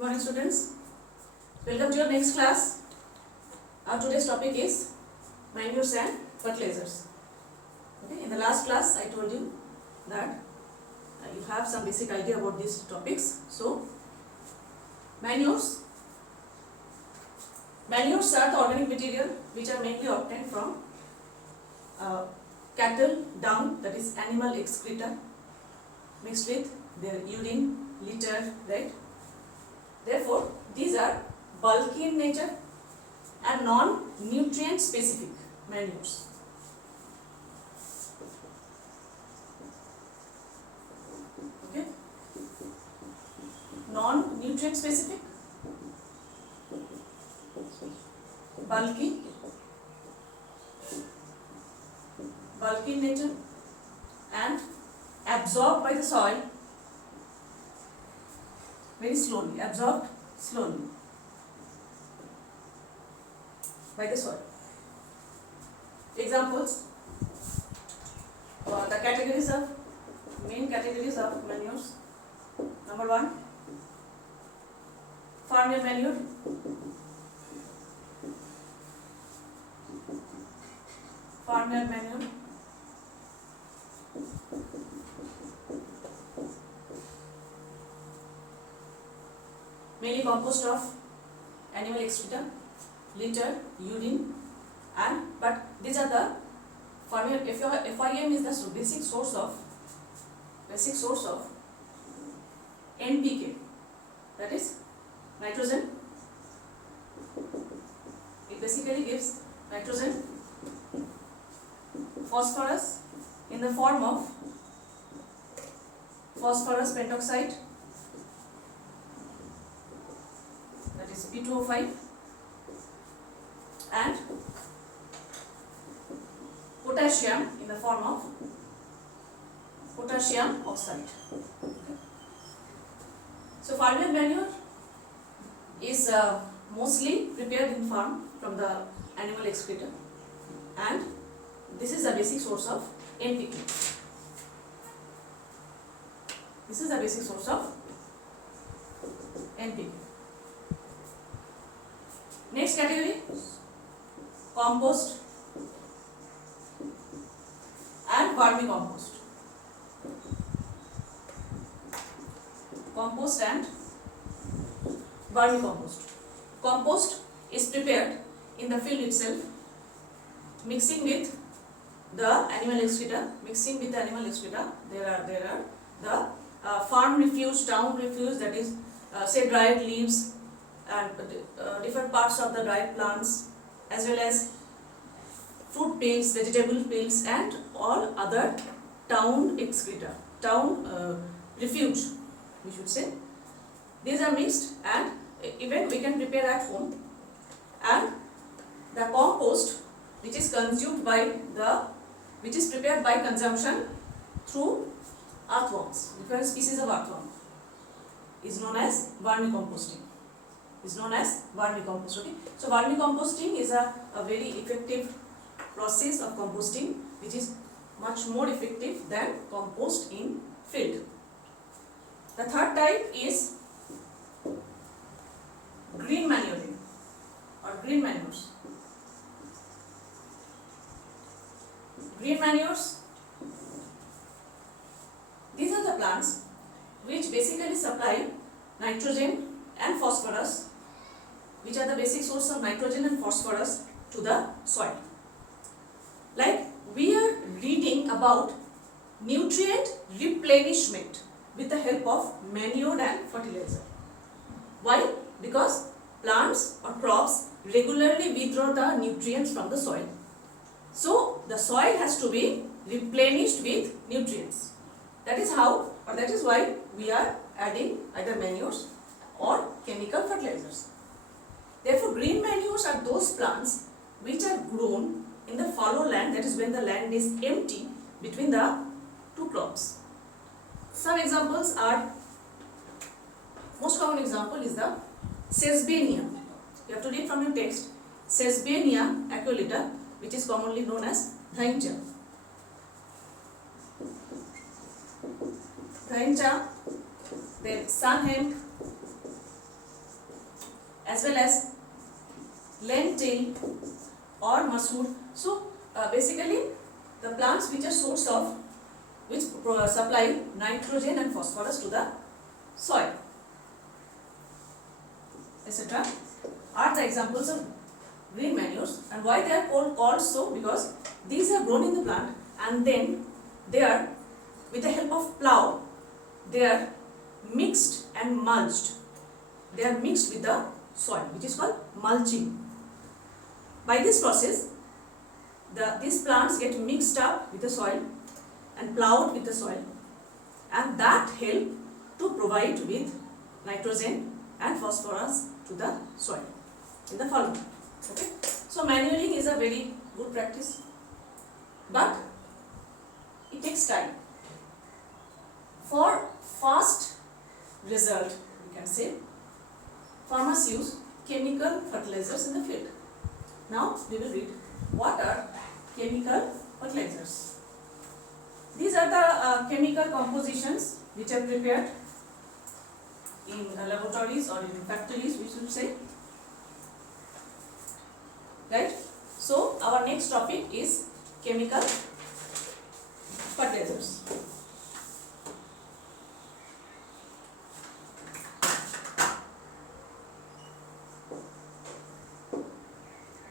Good morning, students. Welcome to your next class. Our today's topic is manures and fertilizers. Okay. In the last class, I told you that you have some basic idea about these topics. So, manures are the organic material which are mainly obtained from cattle dung, that is animal excreta, mixed with their urine, litter, right? Therefore, these are bulky in nature and non-nutrient specific manures. Okay? Non-nutrient specific, bulky in nature and absorbed by the soil very slowly, absorbed slowly by the soil. Examples, the main categories of manures. Number 1, farmyard manure. Farmyard manure. Mainly composed of animal excreta, litter, urine, but these are the farmyard. FIM is the basic source of NPK, that is nitrogen. It basically gives nitrogen, phosphorus in the form of phosphorus pentoxide, that is P2O5, and potassium in the form of potassium oxide. Okay. So farmyard manure is mostly prepared in farm from the animal excreta, and this is the basic source of NPK. This is the basic source of NPK. Next category, compost and vermicompost. Compost and vermicompost. Compost is prepared in the field itself, mixing with the animal excreta. There are the farm refuse, town refuse, that is say dried leaves and different parts of the dried plants, as well as fruit peels, vegetable peels, and all other town excreta, town refuge, we should say. These are mixed, and even we can prepare at home. And the compost, which is prepared by consumption through earthworms, different species of earthworm, is known as vermicomposting. Okay? So vermicomposting is a very effective process of composting, which is much more effective than compost in field. The third type is green manuring or green manures. Green manures, these are the plants which basically supply nitrogen and phosphorus, which are the basic source of nitrogen and phosphorus to the soil. Like we are reading about nutrient replenishment with the help of manure and fertilizer. Why? Because plants or crops regularly withdraw the nutrients from the soil. So the soil has to be replenished with nutrients. That is how, or that is why we are adding either manures or chemical fertilizers. Therefore, green manures are those plants which are grown in the fallow land, that is when the land is empty between the two crops. Some examples are, most common example is the Sesbania. You have to read from your text. Sesbania aquilata, which is commonly known as dhaincha. Dhaincha, then sun hemp, as well as lentil or masoor. So basically the plants which are source of which supply nitrogen and phosphorus to the soil, etc., are the examples of green manures. And why they are called so? Because these are grown in the plant and then they are, with the help of plow, they are mixed and mulched. They are mixed with the soil, which is called mulching. By this process, these plants get mixed up with the soil and plowed with the soil, and that help to provide with nitrogen and phosphorus to the soil in the following. Okay, so manuring is a very good practice, but it takes time. For fast result, we can say, farmers use chemical fertilizers in the field. Now we will read what are chemical fertilizers. These are the chemical compositions which are prepared in laboratories or in factories, we should say. Right? So our next topic is chemical fertilizers.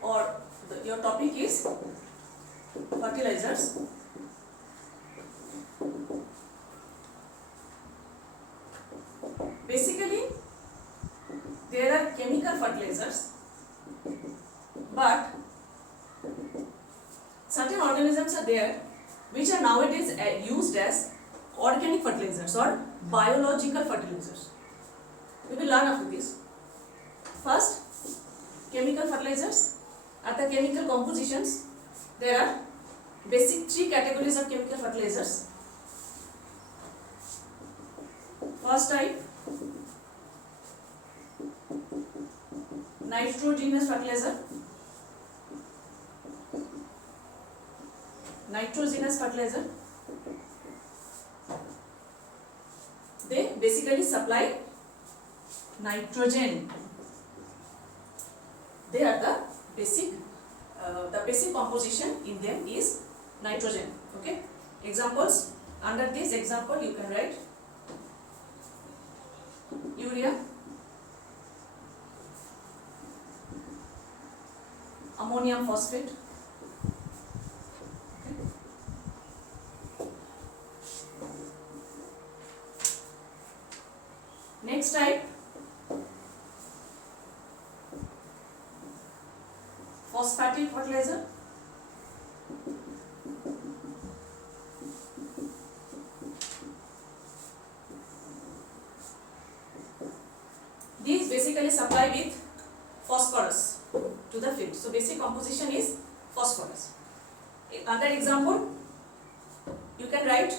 Or your topic is fertilizers. Basically, there are chemical fertilizers, but certain organisms are there which are nowadays used as organic fertilizers or biological fertilizers. We will learn after this. First, chemical fertilizers are the chemical compositions. There are basic three categories of chemical fertilizers. First type, nitrogenous fertilizer. Nitrogenous fertilizer, they basically supply nitrogen. They are the basic composition in them is nitrogen. Okay, examples. Under this example you can write urea, ammonium phosphate. Next type, phosphatic fertilizer. These basically supply with phosphorus to the field. So basic composition is phosphorus. Under example, you can write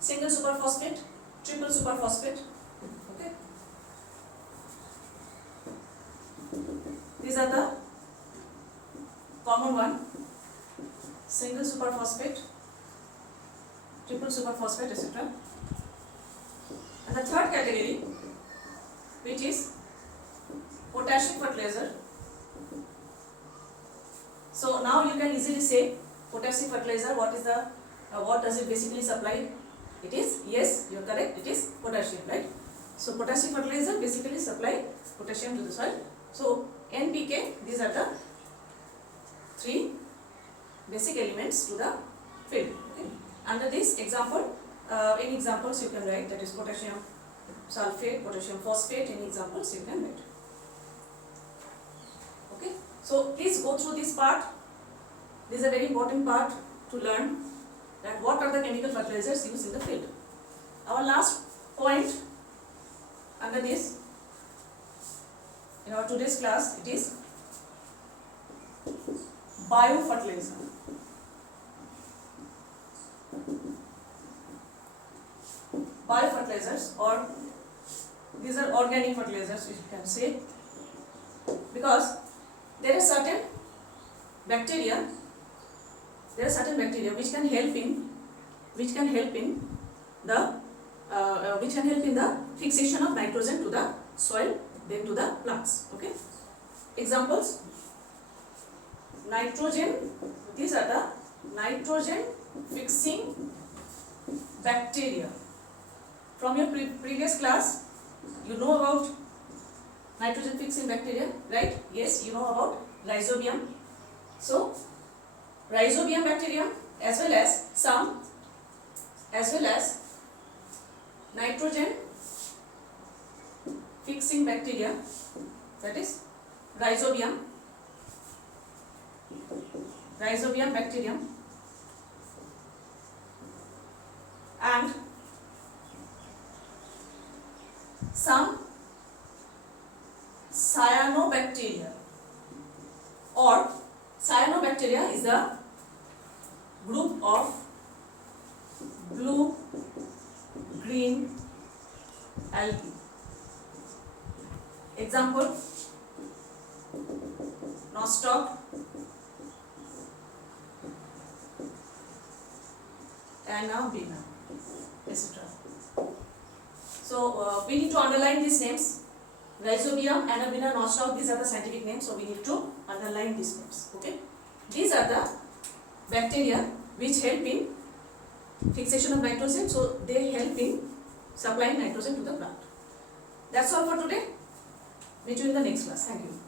single superphosphate, triple superphosphate. Okay. These are the common one: single superphosphate, triple superphosphate, etc. And the third category, which is potassium fertilizer. So now you can easily say potassium fertilizer. What does it basically supply? It is, yes, you are correct, it is potassium, right? So potassium fertilizer basically supply potassium to the soil. So NPK, these are the three basic elements to the field. Okay. Under this example, any examples you can write, that is potassium sulfate, potassium phosphate, any examples you can write. Okay. So please go through this part. This is a very important part to learn, that what are the chemical fertilizers used in the field. Our last point under this, in our today's class, it is biofertilizer. Biofertilizers, or these are organic fertilizers, you can say, because there are certain bacteria which can help in the fixation of nitrogen to the soil then to the plants. Okay. Examples: nitrogen. These are the nitrogen fixing bacteria. From your previous class, you know about nitrogen fixing bacteria, right? Yes, you know about rhizobium. So, rhizobium bacterium as well as nitrogen fixing bacteria, that is rhizobium bacterium, and some cyanobacteria, or cyanobacteria is a group of blue green algae. Example: nostoc, Anabaena, etc. So we need to underline these names. Rhizobium, Anabaena, nostoc, these are the scientific names, so we need to underline these names. Okay. These are the bacteria which help in fixation of nitrogen, so they help in supplying nitrogen to the plant. That's all for today. Meet you in the next class. Thank you.